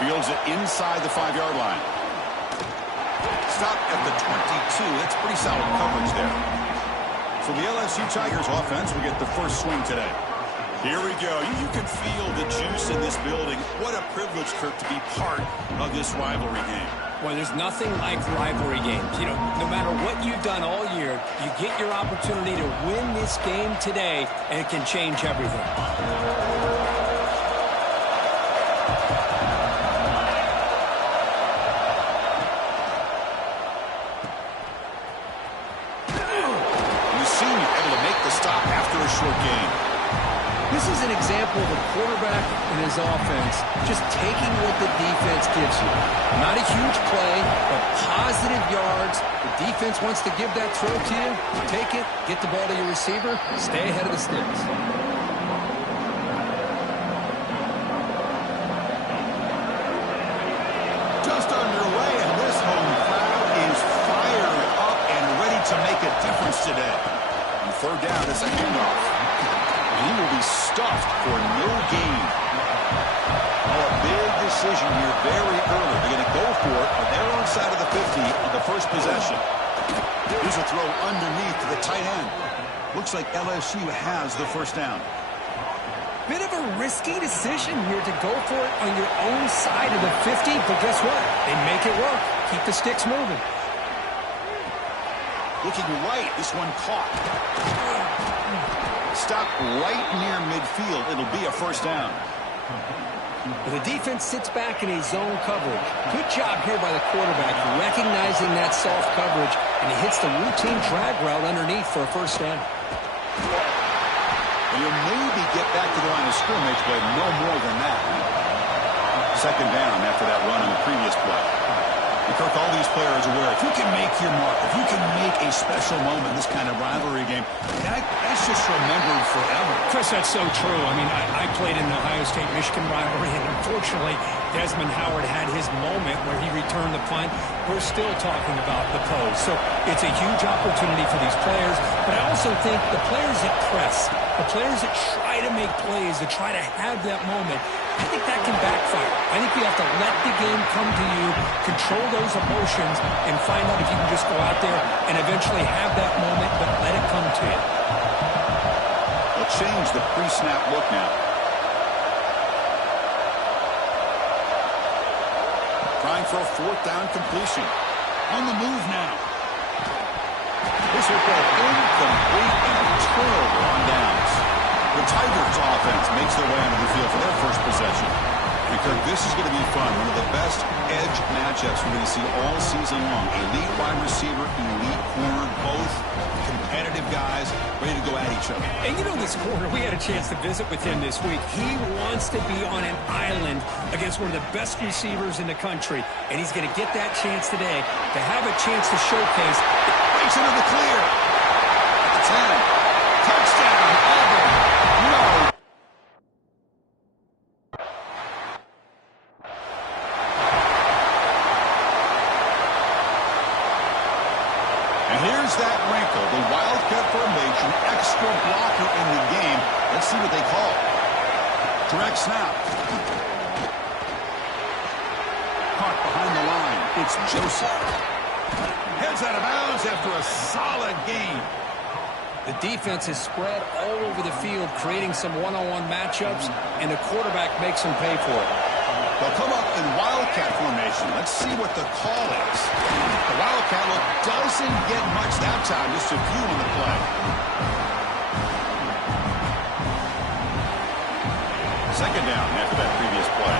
Fields it inside the 5-yard line. Stop at the 22. That's pretty solid coverage there. So the LSU Tigers offense will get the first swing today. Here we go. You can feel the juice in this building. What a privilege, Kirk, to be part of this rivalry game. Well, there's nothing like rivalry games. You know, no matter what you've done all year, you get your opportunity to win this game today, and it can change everything. We've seen you able to make the stop after a short game. This is an example of a quarterback and his offense just taking what the defense gives you. Not a huge play, but positive yards. The defense wants to give that throw to you. Take it, get the ball to your receiver, stay ahead of the sticks. Just underway, and this home crowd is fired up and ready to make a difference today. On third down, it's a handoff. And he will be stuffed for no gain. Oh, a big decision here very early. They're going to go for it on their own side of the 50 on the first possession. Here's a throw underneath to the tight end. Looks like LSU has the first down. Bit of a risky decision here to go for it on your own side of the 50, but guess what? They make it work. Keep the sticks moving. Looking right, this one caught. Stop right near midfield. It'll be a first down. The defense sits back in a zone coverage. Good job here by the quarterback, recognizing that soft coverage, and he hits the routine drag route underneath for a first down. And you'll maybe get back to the line of scrimmage, but no more than that. Second down after that run on the previous play. Kirk, all these players are aware, if you can make your mark, if you can make a special moment in this kind of rivalry game, that's just remembered forever. Chris, that's so true. I mean, I played in the Ohio State-Michigan rivalry, and unfortunately, Desmond Howard had his moment where he returned the punt. We're still talking about the pose. So it's a huge opportunity for these players, but I also think the players that press, the players that try to make plays, that try to have that moment, I think that can backfire. I think you have to let the game come to you, control those emotions, and find out if you can just go out there and eventually have that moment, but let it come to you. They'll change the pre-snap look now. Trying for a fourth down completion. On the move now. This will go incomplete and a turnover on downs. The Tigers offense makes their way onto the field for their first possession. And Kirk, this is going to be fun. One of the best edge matchups we're going to see all season long. Elite wide receiver, elite corner, both competitive guys ready to go at each other. And you know this corner, we had a chance to visit with him this week. He wants to be on an island against one of the best receivers in the country. And he's going to get that chance today to have a chance to showcase. Breaks into the clear. 10. Touchdown, Auburn. No. And here's that wrinkle, the Wildcat formation, extra blocker in the game. Let's see what they call. Direct snap. Caught behind the line. It's Joseph. Heads out of bounds after a solid game. The defense is spread all over the field, creating some one-on-one matchups, and the quarterback makes them pay for it. They'll come up in Wildcat formation. Let's see what the call is. The Wildcat look doesn't get much that time, just a few on the play. Second down after that previous play.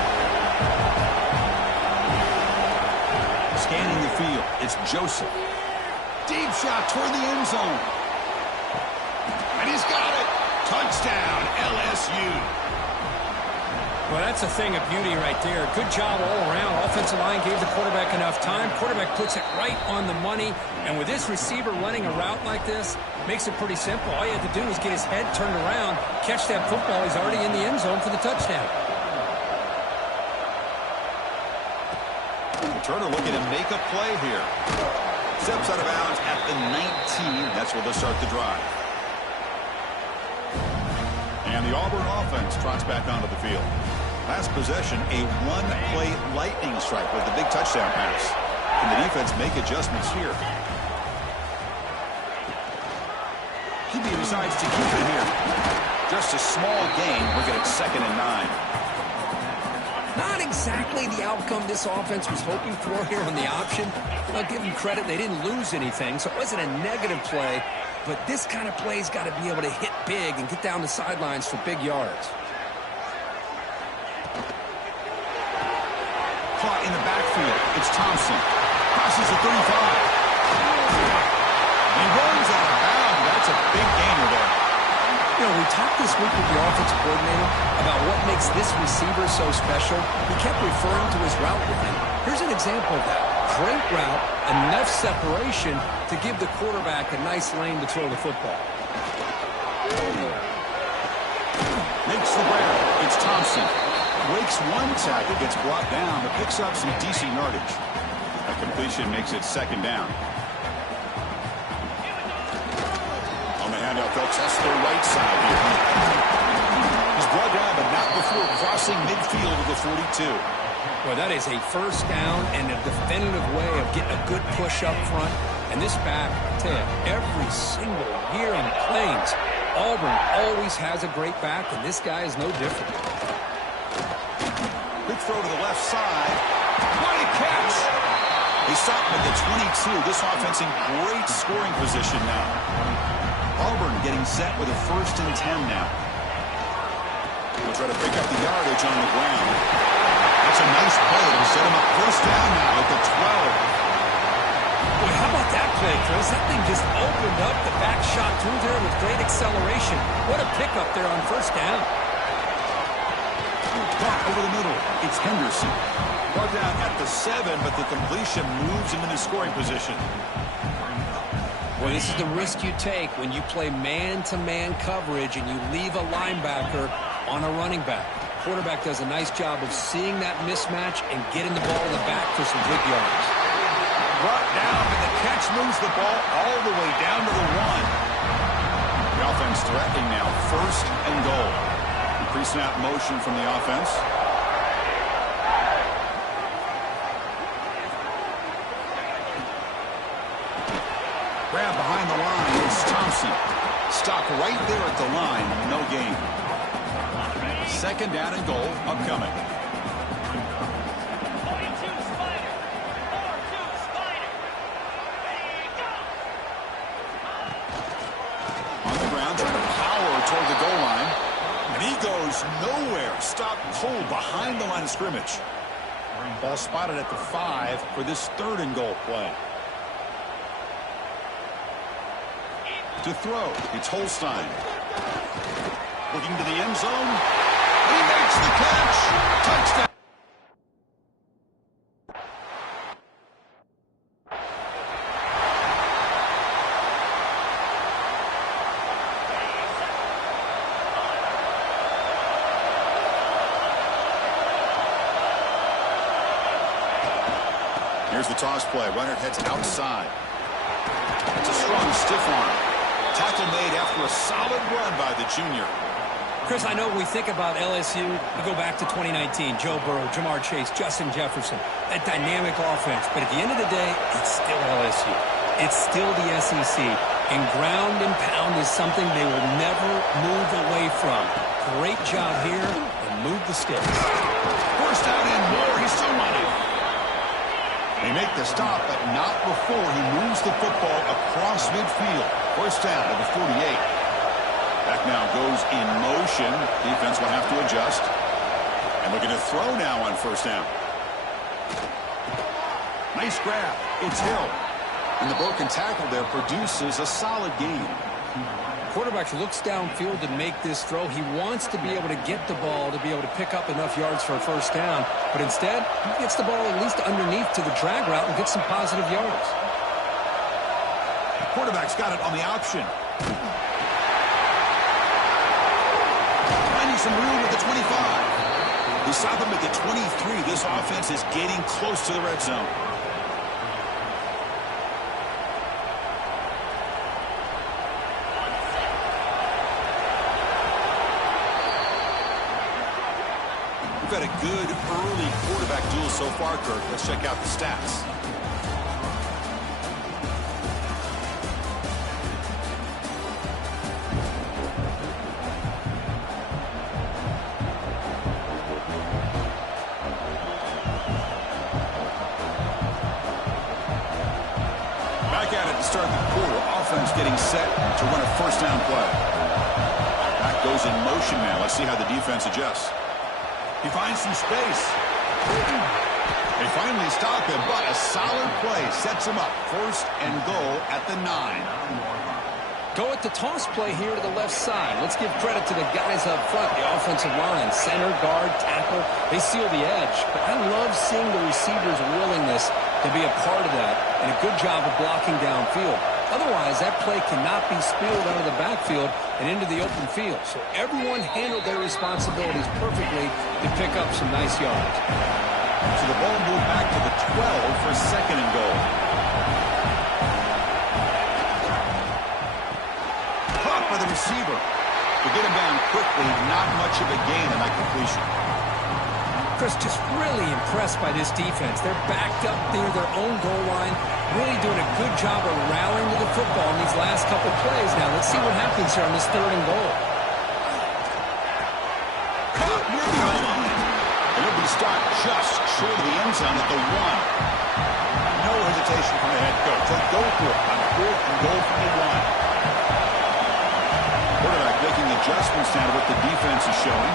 Scanning the field, it's Joseph. Deep shot toward the end zone. And he's got it. Touchdown, LSU. Well, that's a thing of beauty right there. Good job all around. Offensive line gave the quarterback enough time. Quarterback puts it right on the money. And with this receiver running a route like this, makes it pretty simple. All you have to do is get his head turned around, catch that football. He's already in the end zone for the touchdown. Turner looking to make a play here. Steps out of bounds at the 19. That's where they'll start the drive. And the Auburn offense trots back onto the field. Last possession, a one-play lightning strike with the big touchdown pass. Can the defense make adjustments here? He decides to keep it here. Just a small gain. We're getting 2nd and 9. Not exactly the outcome this offense was hoping for here on the option. I'll give them credit. They didn't lose anything, so it wasn't a negative play. But this kind of play's got to be able to hit big and get down the sidelines for big yards. Caught in the backfield. It's Thompson. Crosses the 35. He runs out of bounds. That's a big gainer there. You know, we talked this week with the offensive coordinator about what makes this receiver so special. He kept referring to his route running. Here's an example of that. Great route, enough separation to give the quarterback a nice lane to throw the football. Makes the grab. It's Thompson. Breaks one tackle, gets brought down, but picks up some decent yardage. A completion makes it 2nd down. They'll test their right side here. He's brought down, but not before crossing midfield of the 42. Well, that is a 1st down and a definitive way of getting a good push up front. And this back, I tell you, every single year in the Plains, Auburn always has a great back, and this guy is no different. Big throw to the left side. What a catch! They stop him at the 22. This offense in great scoring position now. Auburn getting set with a 1st and 10 now. He'll try to pick up the yardage on the ground. That's a nice play to set him up 1st down now at the 12. Boy, how about that play, Chris? That thing just opened up. The back shot through there with great acceleration. What a pickup there on 1st down. Caught over the middle. It's Henderson. Brought down at the 7, but the completion moves him into scoring position. Well, this is the risk you take when you play man-to-man coverage and you leave a linebacker on a running back. Quarterback does a nice job of seeing that mismatch and getting the ball in the back for some good yards. Brought down, and the catch moves the ball all the way down to the 1. The offense threatening now, 1st and goal. Pre-snap motion from the offense. Grab behind the line. It's Thompson. Stop right there at the line. No gain. 2nd down and goal upcoming. On the ground, trying to power toward the goal line. And he goes nowhere. Stop cold behind the line of scrimmage. Ball spotted at the 5 for this 3rd and goal play. To throw, it's Holstein. Looking to the end zone. He makes the catch. Touchdown. Here's the toss play. Runner heads outside. It's a strong stiff arm. Tackle made after a solid run by the junior. Chris, I know when we think about LSU, we go back to 2019. Joe Burrow, Jamar Chase, Justin Jefferson, that dynamic offense. But at the end of the day, it's still LSU. It's still the SEC. And ground and pound is something they will never move away from. Great job here, and move the sticks. 1st down and more. He's still running. They make the stop, but not before he moves the football across midfield. 1st down to the 48. Back now goes in motion. Defense will have to adjust. And looking to throw now on 1st down. Nice grab. It's Hill. And the broken tackle there produces a solid gain. Quarterback looks downfield to make this throw. He wants to be able to get the ball to be able to pick up enough yards for a 1st down. But instead, he gets the ball at least underneath to the drag route and gets some positive yards. Quarterback's got it on the option. Finding some room at the 25. They stop him at the 23. This offense is getting close to the red zone. We've had a good early quarterback duel so far, Kirk. Let's check out the stats. Back at it to start the quarter. Offense getting set to run a first down play. Back goes in motion now. Let's see how the defense adjusts. He finds some space. They finally stop him, but a solid play sets him up. First and goal at the 9. Go at the toss play here to the left side. Let's give credit to the guys up front, the offensive line, center, guard, tackle. They seal the edge. But I love seeing the receivers' willingness to be a part of that, and a good job of blocking downfield. Otherwise, that play cannot be spilled out of the backfield and into the open field. So everyone handled their responsibilities perfectly to pick up some nice yards. So the ball moved back to the 12 for second and goal. Caught by the receiver. To get him down quickly, not much of a gain on that completion. Chris, just really impressed by this defense. They're backed up near their own goal line, really doing a good job of rallying to the football in these last couple plays. Now, let's see what happens here on this third and goal. Caught near the goal line. And it'll be stopped just short of the end zone at the 1. No hesitation from the head coach. They'll go for it on fourth and goal from the 1. Quarterback making adjustments now to what the defense is showing.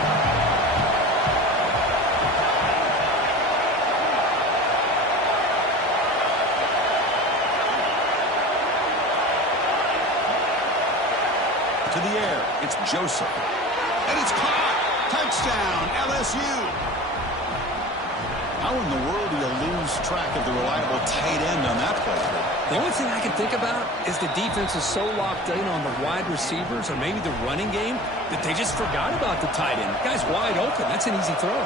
To the air, it's Joseph. And it's caught! Touchdown, LSU! How in the world do you lose track of the reliable tight end on that play? The only thing I can think about is the defense is so locked in on the wide receivers or maybe the running game that they just forgot about the tight end. The guy's wide open. That's an easy throw.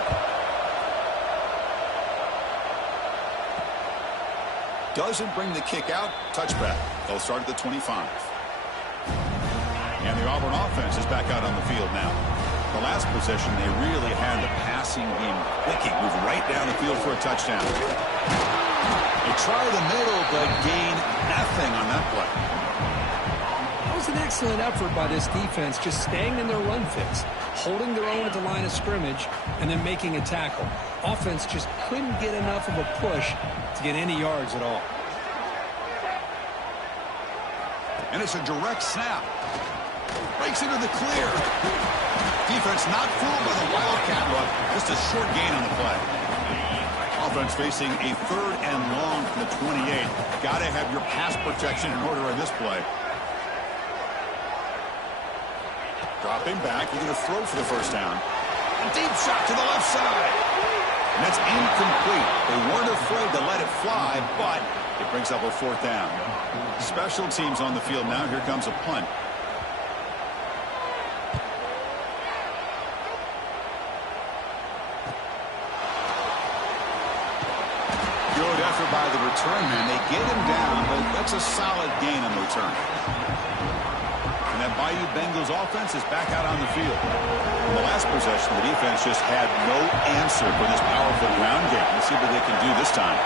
Doesn't bring the kick out. Touchback. They'll start at the 25. And the Auburn offense is back out on the field now. The last possession, they really had the passing game clicking. Move right down the field for a touchdown. They try the middle, but gain nothing on that play. That was an excellent effort by this defense, just staying in their run fits, holding their own at the line of scrimmage, and then making a tackle. Offense just couldn't get enough of a push to get any yards at all. And it's a direct snap. Breaks into the clear. Defense not fooled by the Wildcat look. Just a short gain on the play. Offense facing a third and long from the 28. Got to have your pass protection in order on this play. Dropping back. You're going to throw for the first down. A deep shot to the left side. And that's incomplete. They weren't afraid to let it fly, but it brings up a fourth down. Special teams on the field now. Here comes a punt. Good effort by the return man. They get him down, but that's a solid gain on the return. And that Bayou Bengals offense is back out on the field. In the last possession, the defense just had no answer for this powerful ground game. Let's see what they can do this time.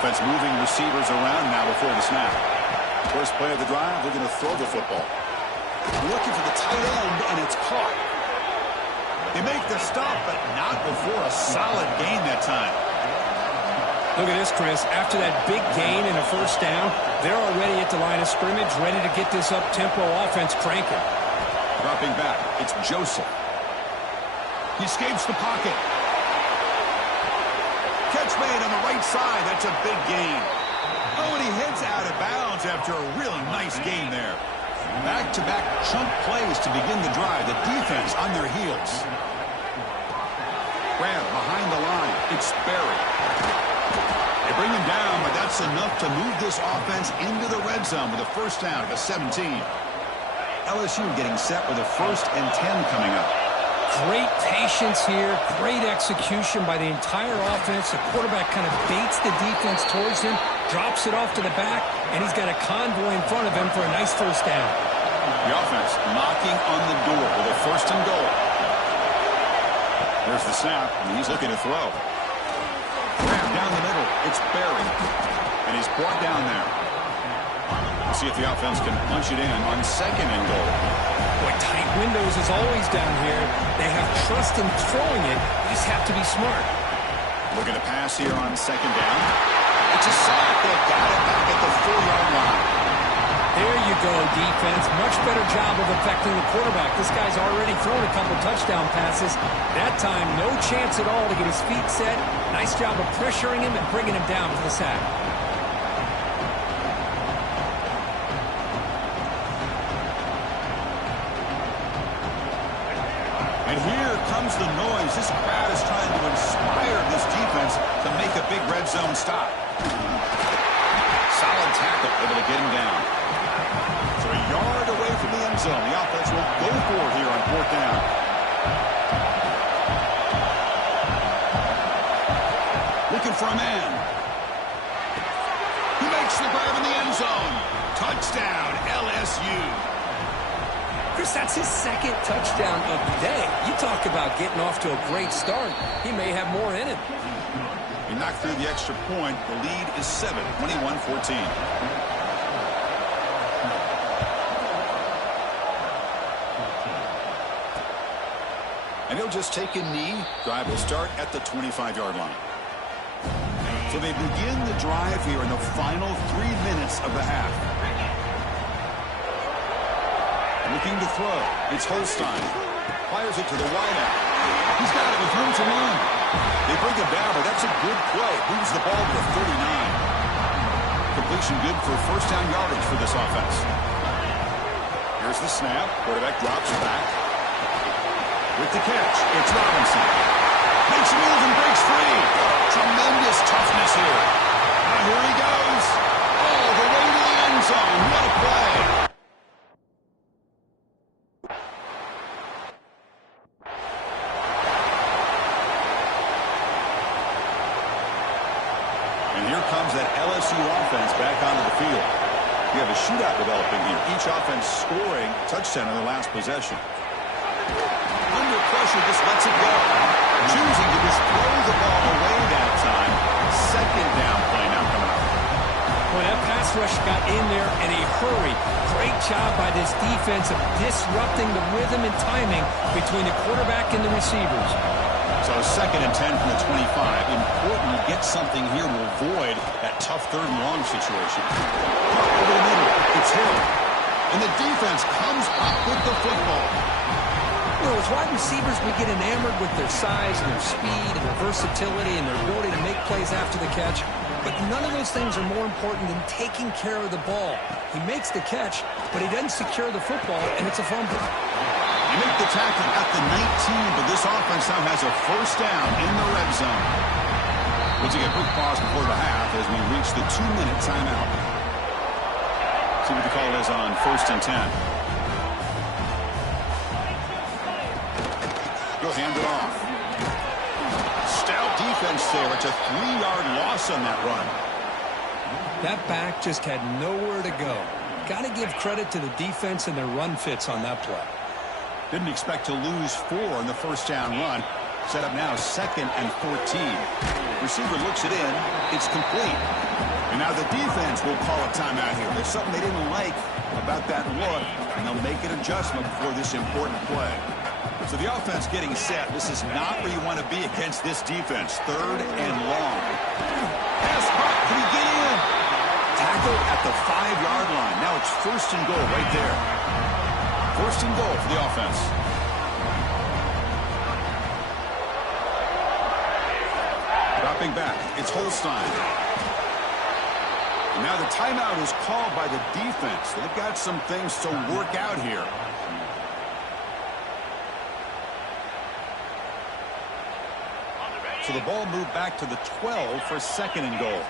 Offense moving receivers around now before the snap. First play of the drive, they're going to throw the football. Looking for the tight end, and it's caught. They make the stop, but not before a solid gain that time. Look at this, Chris. After that big gain and a first down, they're already at the line of scrimmage, ready to get this up-tempo offense cranking. Dropping back, it's Joseph. He escapes the pocket. Catch made on the right side. That's a big gain. Oh, and he heads out of bounds after a really nice gain there. Back-to-back chunk plays to begin the drive. The defense on their heels. Grab behind the line. It's Berry. They bring him down, but that's enough to move this offense into the red zone with a first down at the 17. LSU getting set with a 1st and 10 coming up. Great patience here, great execution by the entire offense. The quarterback kind of baits the defense towards him, drops it off to the back, and he's got a convoy in front of him for a nice first down. The offense knocking on the door with a 1st and goal. There's the snap, and he's looking to throw. Grab down the middle. It's Barry. And he's brought down there. We'll see if the offense can punch it in on second and goal. Boy, tight windows as always down here. They have trust in throwing it. You just have to be smart. Looking to pass here on second down. It's a sack. They got it back at the 4-yard line. There you go, defense. Much better job of affecting the quarterback. This guy's already thrown a couple touchdown passes. That time, no chance at all to get his feet set. Nice job of pressuring him and bringing him down for the sack. And here comes the noise. This crowd is trying to inspire this defense to make a big red zone stop. Solid tackle, able to get him down. So a yard away from the end zone. The offense will go for it here on fourth down. Looking for a man. He makes the grab in the end zone. Touchdown, LSU. Chris, that's his second touchdown of the day. You talk about getting off to a great start. He may have more in him. He knocked through the extra point. The lead is 7, 21-14. And he'll just take a knee. Drive will start at the 25-yard line. So they begin the drive here in the final 3 minutes of the half. Looking to throw. It's Holstein. Fires it to the wideout. He's got it with room to run. They bring him down, but that's a good play. Moves the ball to the 39. Completion good for first down yardage for this offense. Here's the snap. Quarterback drops back. With the catch, it's Robinson. Makes a move and breaks free. Tremendous toughness here. Now here he goes. All the way to the end zone. What a play. And here comes that LSU offense back onto the field. We have a shootout developing here. Each offense scoring touchdown in their last possession. Under pressure, just lets it go. Choosing to just throw the ball away that time. Second down play now coming up. Well, that pass rush got in there in a hurry. Great job by this defense of disrupting the rhythm and timing between the quarterback and the receivers. So second and 10 from the 25. Important to get something here to avoid that tough third and long situation. Over the middle, it's Hill. And the defense comes up with the football. You know, as wide receivers, we get enamored with their size and their speed and their versatility and their ability to make plays after the catch. But none of those things are more important than taking care of the ball. He makes the catch, but he doesn't secure the football, and it's a fumble. You make the tackle at the 19, but this offense now has a first down in the red zone. We'll take a quick pause before the half as we reach the 2-minute timeout. See what the call is on first and 10. He'll hand it off. Stout defense there. It's a 3-yard loss on that run. That back just had nowhere to go. Got to give credit to the defense and their run fits on that play. Didn't expect to lose 4 on the first down run. Set up now second and 14. Receiver looks it in. It's complete. And now the defense will call a timeout here. There's something they didn't like about that look, and they'll make an adjustment for this important play. So the offense getting set. This is not where you want to be against this defense. Third and long. Pass caught. Can he get in? Tackle at the 5-yard line. Now it's first and goal right there. First and goal for the offense. Dropping back. It's Holstein. And now the timeout is called by the defense. They've got some things to work out here. So the ball moved back to the 12 for second and goal.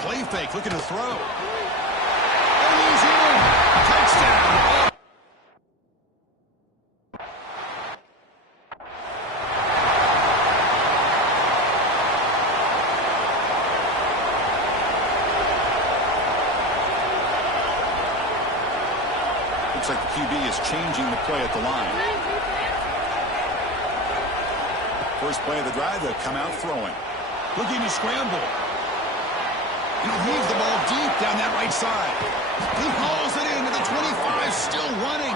Play fake, looking to throw. And he's in. Touchdown. Looks like the QB is changing the play at the line. First play of the drive, they'll come out throwing. Looking to scramble. He leaves the ball deep down that right side. He hauls it into the 25, still running.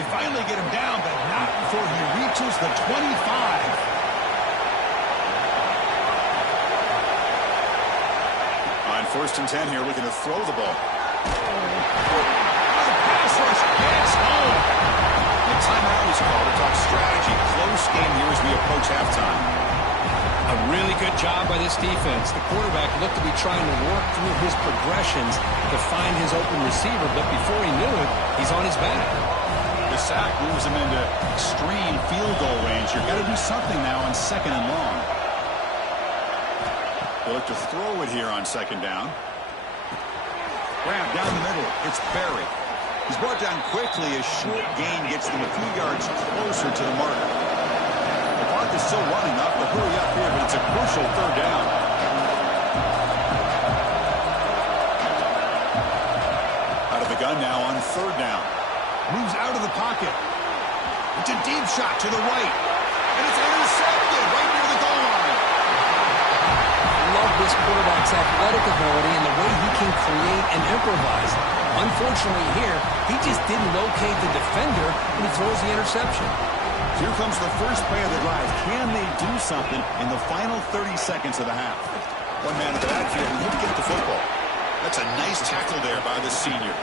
You finally get him down, but not before he reaches the 25. On 1st and 10 here, looking to throw the ball. The pass rush gets home. The timeout is called to talk strategy. Close game here as we approach halftime. A really good job by this defense. The quarterback looked to be trying to work through his progressions to find his open receiver, but before he knew it, he's on his back. The sack moves him into extreme field goal range. You've got to do something now on 2nd and long. They'll look to throw it here on 2nd down. Grab down the middle. It's Barry. He's brought down quickly. A short gain gets them a few yards closer to the mark. The clock is still running up. To hurry up here, but it's a crucial 3rd down. Out of the gun now on 3rd down. Moves out of the pocket. It's a deep shot to the right. And it's intercepted right near the goal line. Love this quarterback's athletic ability and the way he can create and improvise. Unfortunately here, he just didn't locate the defender when he throws the interception. Here comes the first play of the drive. Can they do something in the final 30 seconds of the half? One man in the backfield, and he'll get the football. That's a nice tackle there by the senior.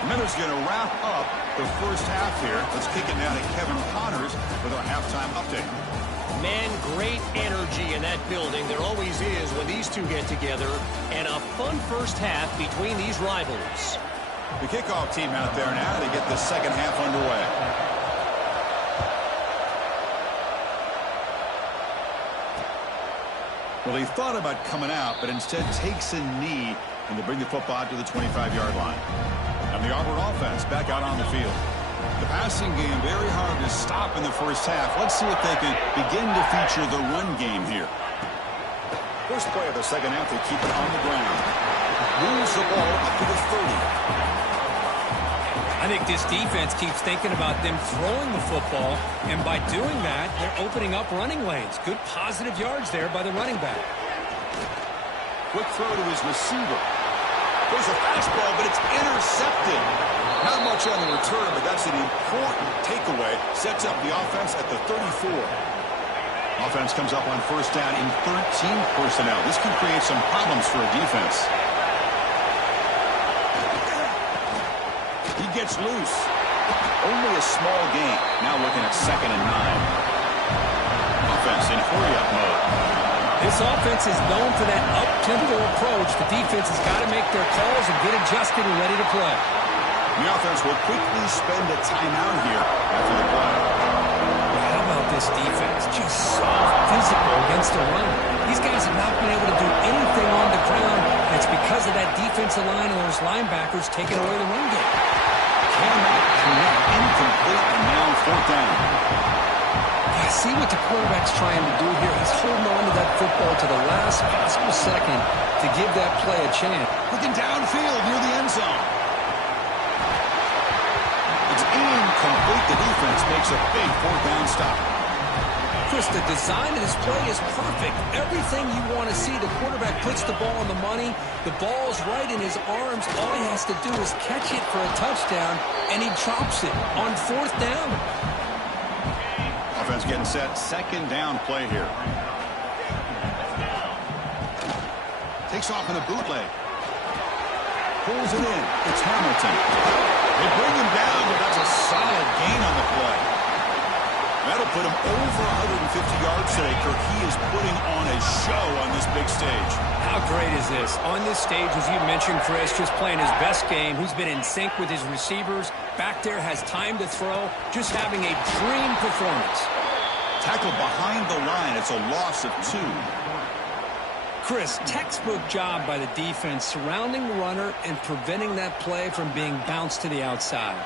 The Miners going to wrap up the first half here. Let's kick it now to Kevin Connors with our halftime update. Man, great energy in that building. There always is when these two get together. And a fun first half between these rivals. The kickoff team out there now to get the second half underway. Well, he thought about coming out, but instead takes a knee and to bring the football out to the 25-yard line. And the Auburn offense back out on the field. The passing game very hard to stop in the first half. Let's see if they can begin to feature the run game here. First play of the second half, they keep it on the ground. Moves the ball up to the 30. I think this defense keeps thinking about them throwing the football, and by doing that, they're opening up running lanes. Good positive yards there by the running back. Quick throw to his receiver. There's a fastball, but it's intercepted. Not much on the return, but that's an important takeaway. Sets up the offense at the 34. Offense comes up on first down in 13 personnel. This can create some problems for a defense. He gets loose. Only a small gain. Now looking at 2nd and 9. Offense in hurry-up mode. This offense is known for that up-tempo approach. The defense has got to make their calls and get adjusted and ready to play. The offense will quickly spend a timeout here after the play. How about this defense? Just so physical against the run. These guys have not been able to do anything on the ground, and it's because of that defensive line and those linebackers taking away the run game. Cannot connect, incomplete, and now 4th down. Yeah, see what the quarterback's trying to do here. He's holding on to that football to the last possible second to give that play a chance. Looking downfield near the end zone. It's incomplete. The defense makes a big 4th down stop. Chris, the design of this play is perfect. Everything you want to see. The quarterback puts the ball on the money. The ball's right in his arms. All he has to do is catch it for a touchdown, and he drops it on 4th down. Offense getting set. 2nd down play here. Takes off in a bootleg. Pulls it in. It's Hamilton. They bring him down, but that's a solid gain on the play. That'll put him over 150 yards today. Kirk, he is putting on a show on this big stage. How great is this? On this stage, as you mentioned, Chris, just playing his best game. He's been in sync with his receivers. Back there, has time to throw. Just having a dream performance. Tackle behind the line. It's a loss of 2. Chris, textbook job by the defense surrounding the runner and preventing that play from being bounced to the outside.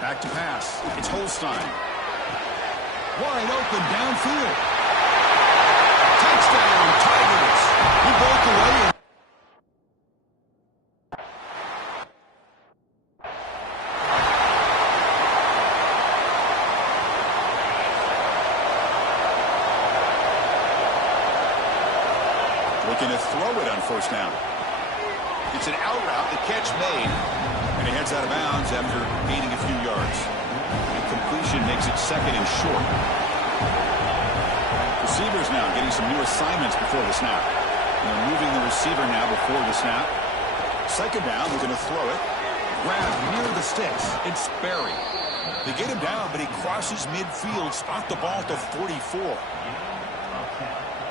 Back to pass. It's Holstein. Wide open downfield. Touchdown, Tigers. He broke away. Looking to throw it on first down. It's an out route. The catch made. And he heads out of bounds after gaining a few yards. Completion makes it second and short. Receivers now getting some new assignments before the snap. And they're moving the receiver now before the snap. Second down, they're going to throw it. Grab near the sticks. It's Berry. They get him down, but he crosses midfield, spot the ball to 44.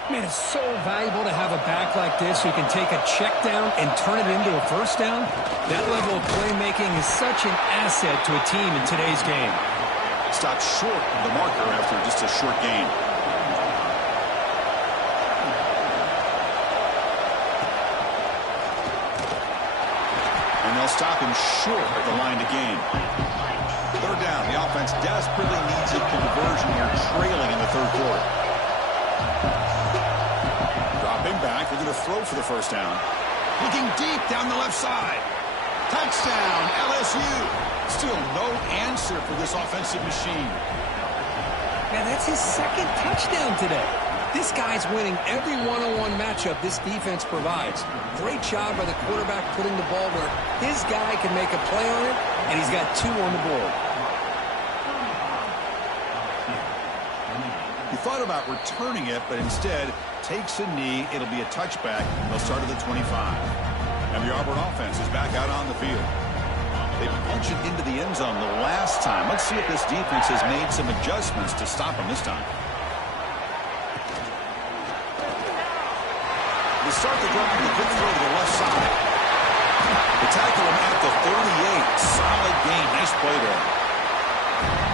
Man, it's so valuable to have a back like this who can take a check down and turn it into a first down. That level of playmaking is such an asset to a team in today's game. Stopped short of the marker after just a short gain. And they'll stop him short at the line to gain. Third down. The offense desperately needs a conversion here, trailing in the third quarter. Dropping back. They're going to throw for the first down. Looking deep down the left side. Touchdown, LSU. Still no answer for this offensive machine. Man, that's his second touchdown today. This guy's winning every one-on-one matchup this defense provides. Great job by the quarterback putting the ball where his guy can make a play on it, and he's got 2 on the board. He thought about returning it, but instead takes a knee. It'll be a touchback. They'll start at the 25. And the Auburn offense is back out on the field. They punched it into the end zone the last time. Let's see if this defense has made some adjustments to stop them this time. They start the drive with a quick throw to the left side. They tackle him at the 38. Solid gain. Nice play there.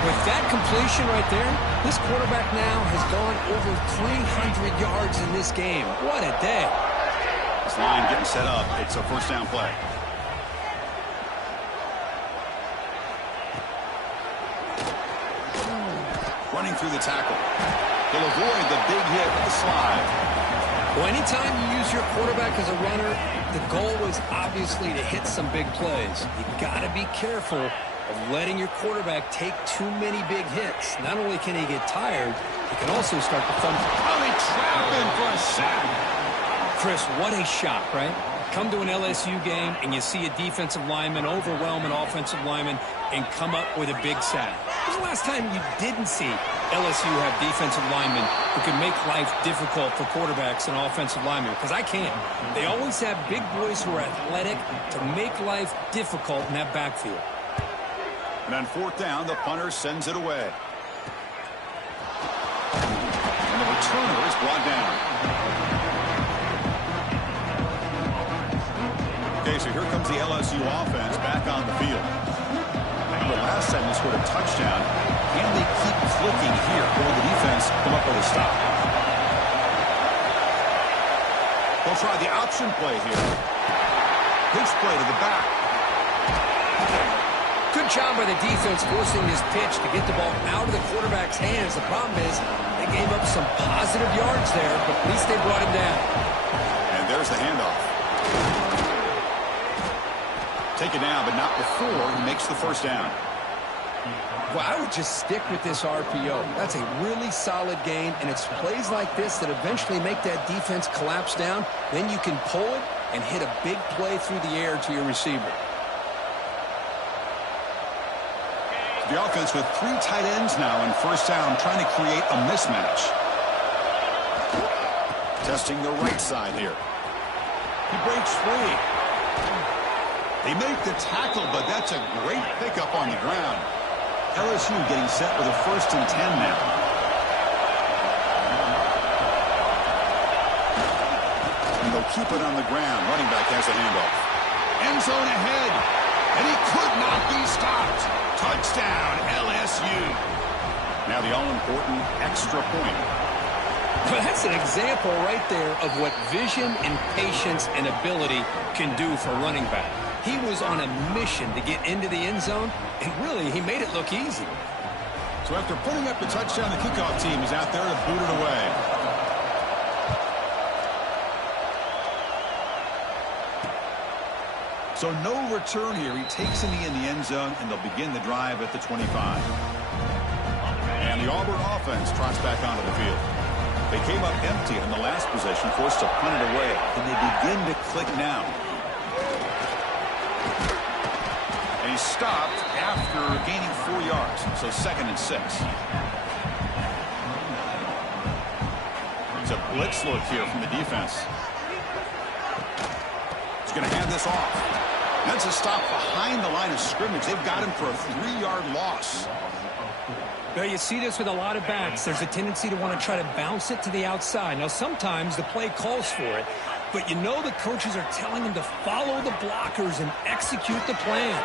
With that completion right there, this quarterback now has gone over 300 yards in this game. What a day. This line getting set up. It's a first down play. Running through the tackle. He'll avoid the big hit with the slide. Well, anytime you use your quarterback as a runner, the goal is obviously to hit some big plays. You've got to be careful of letting your quarterback take too many big hits. Not only can he get tired, he can also start to thump. Oh, they trap him for a sack. Chris, what a shock, right? Come to an LSU game and you see a defensive lineman overwhelm an offensive lineman and come up with a big sack. When was the last time you didn't see LSU have defensive linemen who can make life difficult for quarterbacks and offensive linemen? Because I can't. They always have big boys who are athletic to make life difficult in that backfield. And on fourth down, the punter sends it away. And the returner is brought down. Okay, so here comes the LSU offense back on the field. Remember last time they scored a touchdown. Can they keep clicking here? Will the defense come up with a stop? They'll try the option play here. Pitch play to the back. Good job by the defense forcing this pitch to get the ball out of the quarterback's hands. The problem is they gave up some positive yards there, but at least they brought him down. And there's the handoff. Take it down, but not before he makes the first down. Well, I would just stick with this RPO. That's a really solid gain, and it's plays like this that eventually make that defense collapse down. Then you can pull it and hit a big play through the air to your receiver. The offense with 3 tight ends now in first down, trying to create a mismatch. Testing the right side here. He breaks free. They make the tackle, but that's a great pickup on the ground. LSU getting set with a 1st and 10 now. And they'll keep it on the ground. Running back has the handoff. End zone ahead. And he could not be stopped. Touchdown, LSU. Now the all-important extra point. Well, that's an example right there of what vision and patience and ability can do for running back. He was on a mission to get into the end zone, and really, he made it look easy. So after putting up the touchdown, the kickoff team is out there to boot it away. So no return here. He takes a knee in the end zone, and they'll begin the drive at the 25. And the Auburn offense trots back onto the field. They came up empty on the last possession, forced to punt it away. And they begin to click now. And he stopped after gaining 4 yards. So 2nd and 6. It's a blitz look here from the defense. He's going to hand this off. That's a stop behind the line of scrimmage. They've got him for a 3-yard loss. Well, you see this with a lot of backs. There's a tendency to want to try to bounce it to the outside. Now, sometimes the play calls for it, but you know the coaches are telling them to follow the blockers and execute the plan.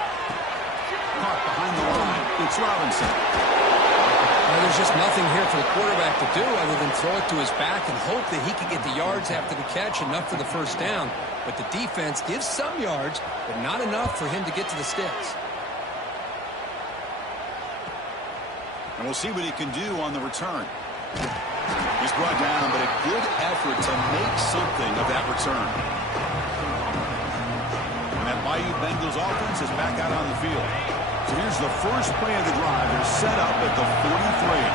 Caught behind the line. It's Robinson. Well, there's just nothing here for the quarterback to do other than throw it to his back and hope that he can get the yards after the catch, enough for the first down. But the defense gives some yards, but not enough for him to get to the sticks. And we'll see what he can do on the return. He's brought down, but a good effort to make something of that return. And that Bayou Bengals offense is back out on the field. So here's the first play of the drive. They're set up at the 43.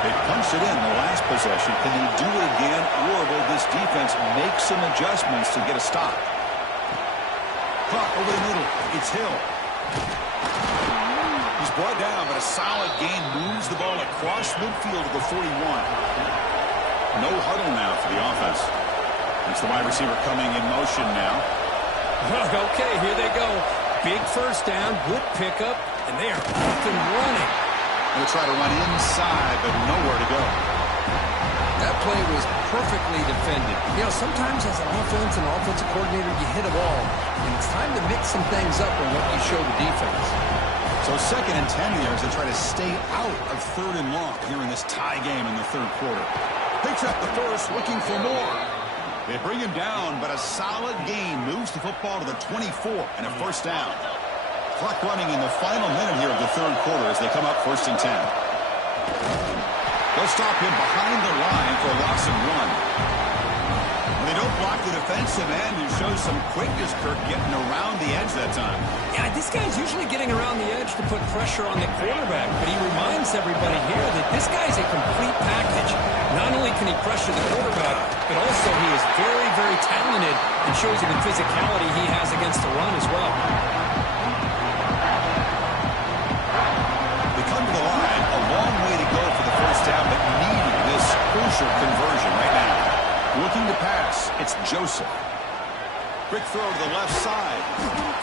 They punched it in the last possession. Can they do it again, or will this defense make some adjustments to get a stop? Caught over the middle. It's Hill. He's brought down, but a solid gain moves the ball across midfield to the 41. No huddle now for the offense. It's the wide receiver coming in motion now. Okay, here they go. Big first down, good pickup, and they are off and running. They'll try to run inside, but nowhere to go. That play was perfectly defended. You know, sometimes as an offense and offensive coordinator, you hit a ball, and it's time to mix some things up on what you show the defense. So 2nd and 10 here as they try to stay out of 3rd and long here in this tie game in the 3rd quarter. Picks up the first, looking for more. They bring him down, but a solid gain moves the football to the 24 and a first down. Clock running in the final minute here of the 3rd quarter as they come up 1st and 10. They'll stop him behind the line for a loss of 1. When they don't block the defensive end, it shows some quickness, Kirk, getting around the edge that time. Yeah, this guy's usually getting around the edge to put pressure on the quarterback, but he reminds everybody here that this guy's a complete package. Not only can he pressure the quarterback, but also he is very, very talented and shows you the physicality he has against the run as well. They come to the line, a long way to go for the first down, but needing this crucial conversion right now. Looking to pass, it's Joseph. Quick throw to the left side.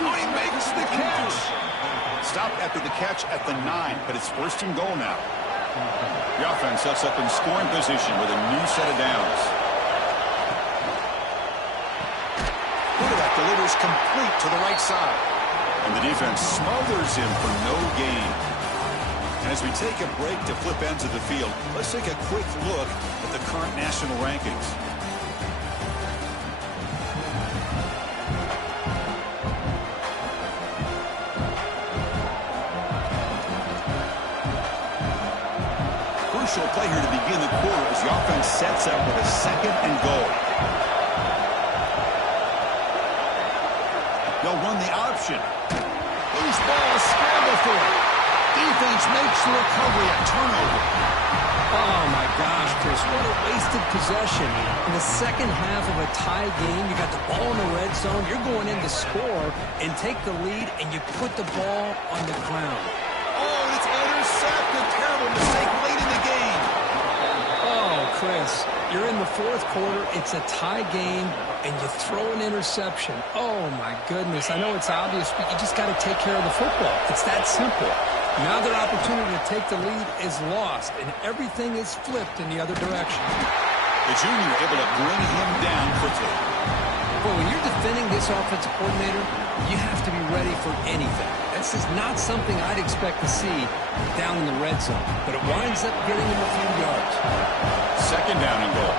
Oh, he makes the catch. Stopped after the catch at the 9, but it's 1st and goal now. The offense sets up in scoring position with a new set of downs. Quarterback delivers complete to the right side. And the defense smothers him for no gain. And as we take a break to flip ends of the field, let's take a quick look at the current national rankings. Crucial play here to begin the quarter as the offense sets up with a 2nd and goal. They'll run the option. Loose ball, scramble for it. Defense makes the recovery, a turnover. Oh, my gosh, Chris, what a wasted possession. In the second half of a tie game, you got the ball in the red zone, you're going in to score and take the lead, and you put the ball on the ground. Oh, it's intercepted. Terrible mistake late in the game. Oh, Chris, you're in the 4th quarter, it's a tie game, and you throw an interception. Oh, my goodness. I know it's obvious, but you just got to take care of the football. It's that simple. Now their opportunity to take the lead is lost, and everything is flipped in the other direction. The junior able to bring him down quickly. Well, when you're defending this offensive coordinator, you have to be ready for anything. This is not something I'd expect to see down in the red zone, but it winds up getting him a few yards. 2nd down and goal.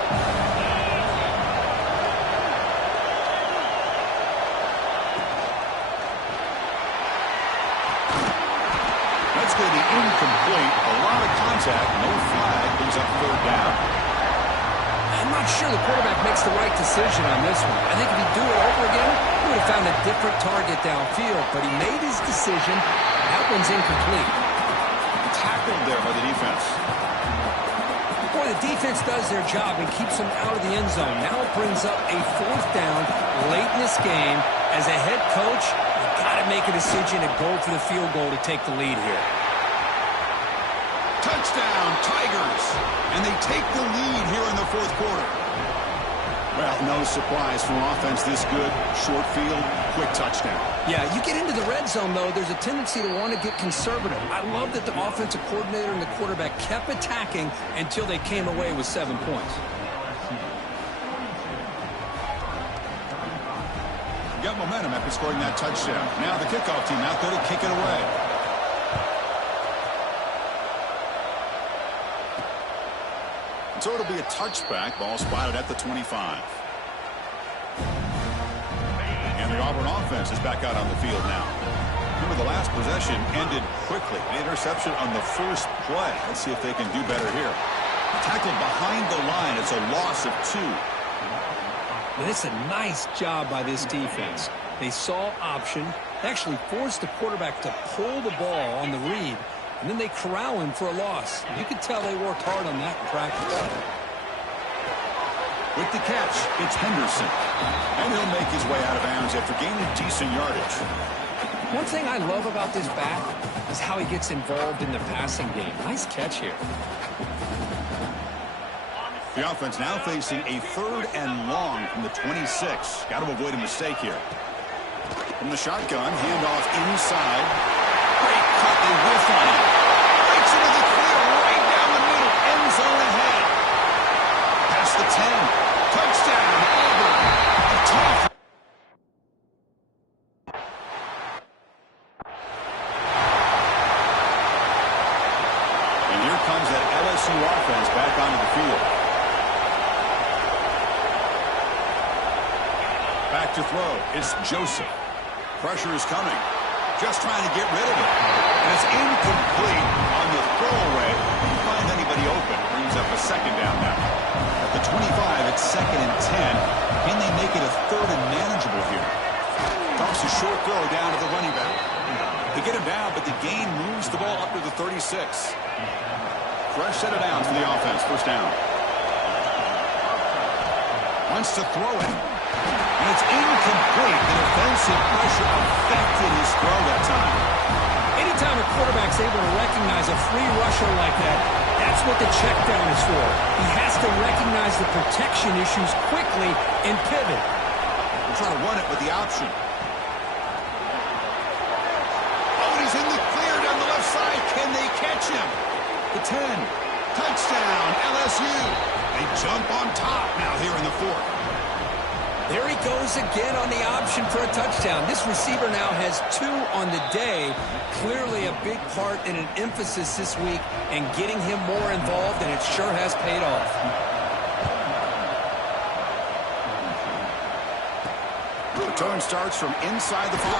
That's going to be incomplete. A lot of contact, no flag, brings up 3rd down. I'm not sure the quarterback makes the right decision on this one. I think if he'd do it over again, he would have found a different target downfield, but he made his decision. That one's incomplete. Tackled there by the defense. Boy, the defense does their job and keeps them out of the end zone. Now it brings up a 4th down late in this game. As a head coach, you've got to make a decision and go for the field goal to take the lead here. Touchdown, Tigers. And they take the lead here in the 4th quarter. Well, no surprise from offense this good. Short field, quick touchdown. Yeah, you get into the red zone, though, there's a tendency to want to get conservative. I love that the offensive coordinator and the quarterback kept attacking until they came away with 7 points. Got momentum after scoring that touchdown. Now the kickoff team out there to kick it away. So it'll be a touchback. Ball spotted at the 25. And the Auburn offense is back out on the field now. Remember, the last possession ended quickly. An interception on the first play. Let's see if they can do better here. Tackled behind the line. It's a loss of 2. And it's a nice job by this defense. They saw option, actually forced the quarterback to pull the ball on the read, and then they corral him for a loss. You could tell they worked hard on that in practice. With the catch, it's Henderson. And he'll make his way out of bounds after gaining decent yardage. One thing I love about this back is how he gets involved in the passing game. Nice catch here. The offense now facing a 3rd and long from the 26. Got to avoid a mistake here. From the shotgun, handoff inside. Great cut, they whiff on him. Breaks into the clear, right down the middle, end zone ahead. Past the 10. Touchdown, Auburn. A tough. And here comes that LSU offense back onto the field. Back to throw. It's Joseph. Pressure is coming. Just trying to get rid of it. And it's incomplete on the throwaway. Can't find anybody open. Brings up a 2nd down now. At the 25, it's 2nd and 10. Can they make it a 3rd and manageable here? Toss a short throw down to the running back. They get him down, but the gain moves the ball up to the 36. Fresh set of downs for the offense. 1st down. Wants to throw it. And it's incomplete. The defensive pressure affected his throw that time. Anytime a quarterback's able to recognize a free rusher like that, that's what the check down is for. He has to recognize the protection issues quickly and pivot. We're trying to run it with the option. Oh, and he's in the clear down the left side. Can they catch him? The 10. Touchdown, LSU. They jump on top now here in the 4th. There he goes again on the option for a touchdown. This receiver now has 2 on the day. Clearly a big part and an emphasis this week in getting him more involved, and it sure has paid off. The return starts from inside the 5.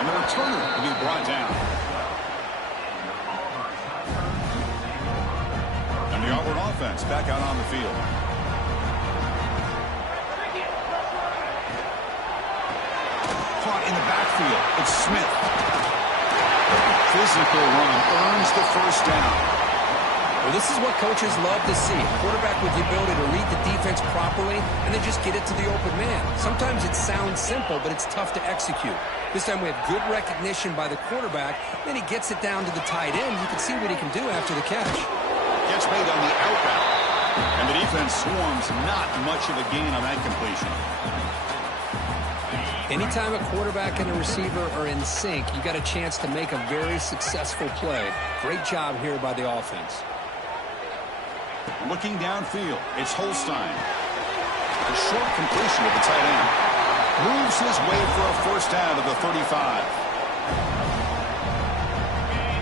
And the returner will be brought down. And the Auburn offense back out on the field. Caught in the backfield. It's Smith. Physical run earns the 1st down. Well, this is what coaches love to see. A quarterback with the ability to read the defense properly and then just get it to the open man. Sometimes it sounds simple, but it's tough to execute. This time we have good recognition by the quarterback. Then he gets it down to the tight end. You can see what he can do after the catch. Catch made on the outbound. And the defense swarms. Not much of a gain on that completion. Anytime a quarterback and a receiver are in sync, you got a chance to make a very successful play. Great job here by the offense. Looking downfield, it's Holstein. A short completion with the tight end. Moves his way for a 1st down to the 35.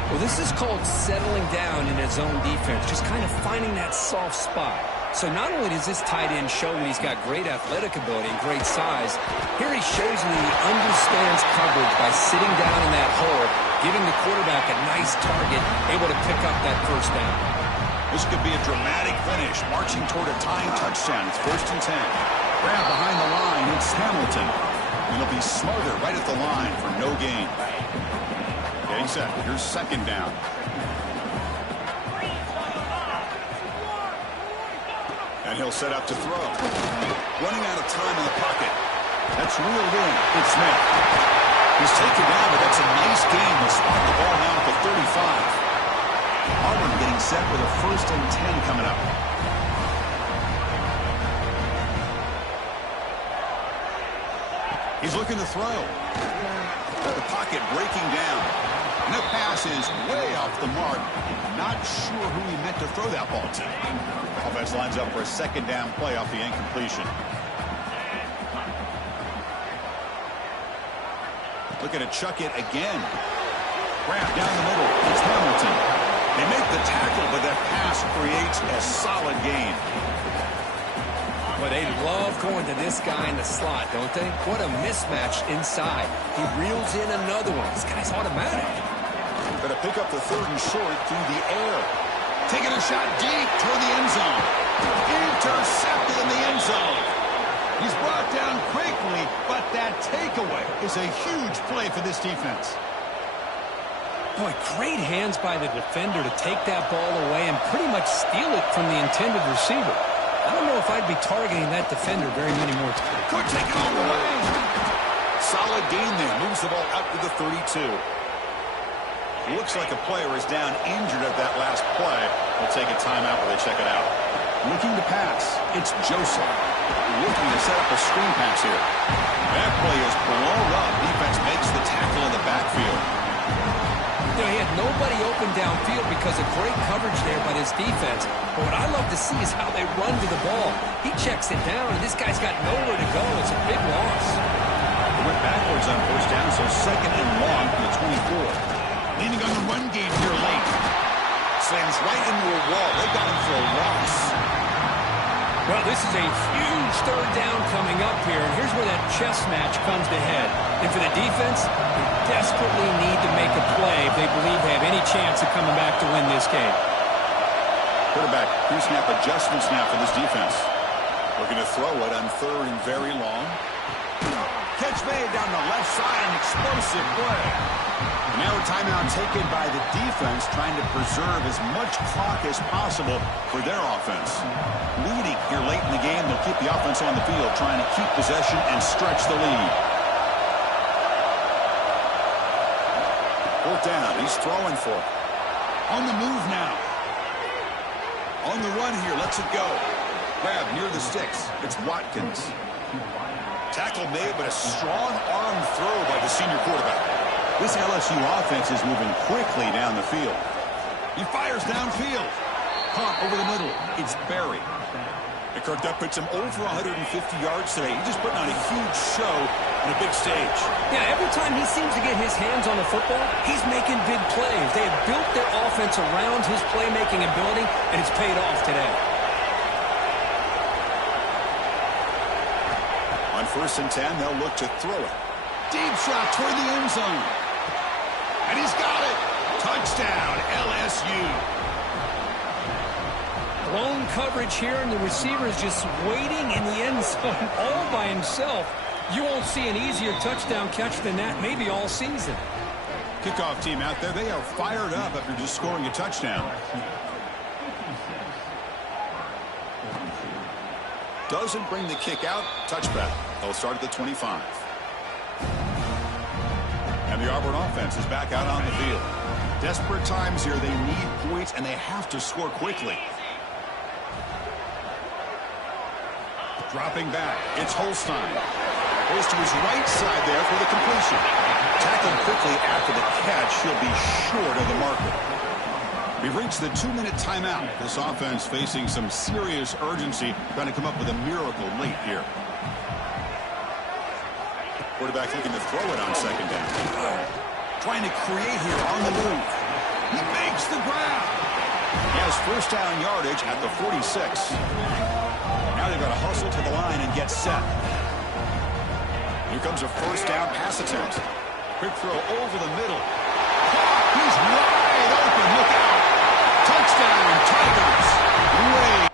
Well, this is called settling down in his own defense, just kind of finding that soft spot. So not only does this tight end show that he's got great athletic ability and great size, here he shows me he understands coverage by sitting down in that hole, giving the quarterback a nice target, able to pick up that 1st down. This could be a dramatic finish, marching toward a tying touchdown. It's 1st and 10. Grab behind the line, it's Hamilton. It'll be Smarter right at the line for no gain. Getting set, here's 2nd down. He'll set up to throw. Running out of time in the pocket. That's reeled in. It's Smith. He's taken down, but that's a nice gain. He'll spot the ball now at the 35. Auburn getting set with a 1st and 10 coming up. He's looking to throw. Got the pocket breaking down. And that pass is way off the mark. Not sure who he meant to throw that ball to. Offense lines up for a 2nd down play off the incompletion. Looking to chuck it again. Grab down the middle. It's Hamilton. They make the tackle, but that pass creates a solid gain. Well, they love going to this guy in the slot, don't they? What a mismatch inside. He reels in another one. This guy's automatic. Going to pick up the 3rd and short through the air. Taking a shot deep toward the end zone. Intercepted in the end zone. He's brought down quickly, but that takeaway is a huge play for this defense. Boy, great hands by the defender to take that ball away and pretty much steal it from the intended receiver. I don't know if I'd be targeting that defender very many more times. Could take it all the way. Solid gain there. Moves the ball out to the 32. Looks like a player is down injured at that last play. We'll take a timeout while they check it out. Looking to pass. It's Joseph. Looking to set up a screen pass here. That play is blown up. Defense makes the tackle in the backfield. You know, he had nobody open downfield because of great coverage there by this defense. But what I love to see is how they run to the ball. He checks it down, and this guy's got nowhere to go. It's a big loss. They went backwards on 1st down, so 2nd and long from the 24. Leaning on the run game here late. Slams right into a wall. They got him for a loss. Well, this is a huge 3rd down coming up here, and here's where that chess match comes to head. And for the defense, they desperately need to make a play if they believe they have any chance of coming back to win this game. Quarterback pre-snap adjustments now for this defense. Looking to throw it on 3rd and very long. Catch made down the left side, an explosive play. Now a timeout taken by the defense, trying to preserve as much clock as possible for their offense. Leading here late in the game, they'll keep the offense on the field, trying to keep possession and stretch the lead. 4th down, he's throwing for it. On the move now. On the run here, lets it go. Grab near the sticks. It's Watkins. Tackle made, but a strong arm throw by the senior quarterback. This LSU offense is moving quickly down the field. He fires downfield. Caught over the middle. It's Barry. Kirk, that puts him over 150 yards today. He's just putting on a huge show on a big stage. Yeah, every time he seems to get his hands on the football, he's making big plays. They have built their offense around his playmaking ability, and it's paid off today. On 1st and 10, they'll look to throw it. Deep shot toward the end zone. And he's got it. Touchdown, LSU. Blown coverage here, and the receiver is just waiting in the end zone all by himself. You won't see an easier touchdown catch than that maybe all season. Kickoff team out there, they are fired up after just scoring a touchdown. Doesn't bring the kick out. Touchback. They'll start at the 25. And the Auburn offense is back out on the field. Desperate times here. They need points, and they have to score quickly. Dropping back. It's Holstein. Goes to his right side there for the completion. Tackled quickly after the catch. He'll be short of the marker. We've reached the 2-minute timeout. This offense facing some serious urgency, trying to come up with a miracle late here. Quarterback looking to throw it on 2nd down. Trying to create here on the move. He makes the grab. He has 1st down yardage at the 46. Now they've got to hustle to the line and get set. Here comes a 1st down pass attempt. Quick throw over the middle. He's wide open. Look out. Touchdown, Tigers. Way.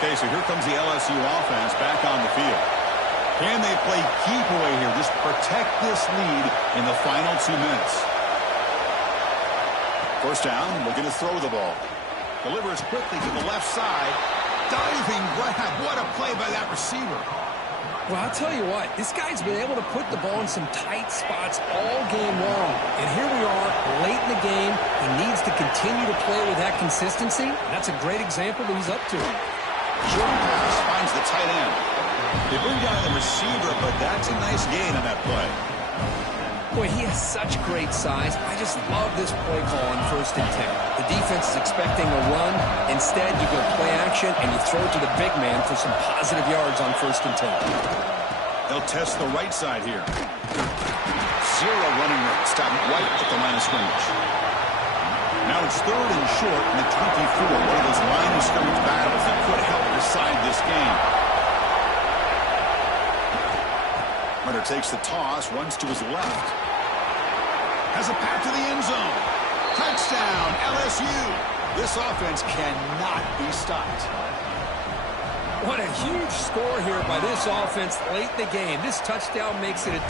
Okay, so here comes the LSU offense back on the field. Can they play keep away here? Just protect this lead in the final 2 minutes. First down, looking to throw the ball. Delivers quickly to the left side. Diving grab. What a play by that receiver. Well, I'll tell you what, this guy's been able to put the ball in some tight spots all game long. And here we are, late in the game. He needs to continue to play with that consistency. That's a great example that he's up to. Short pass finds the tight end. They bring down the receiver, but that's a nice gain on that play. Boy, he has such great size. I just love this play call on 1st and 10. The defense is expecting a run. Instead, you go play action, and you throw it to the big man for some positive yards on 1st and 10. They'll test the right side here. Zero running room. Stop right at the line of scrimmage. Now it's 3rd and short in the 24. One of those line of scrimmage battles that could help decide this game. Runner takes the toss, runs to his left. Has a pass to the end zone. Touchdown, LSU. This offense cannot be stopped. What a huge score here by this offense late in the game. This touchdown makes it a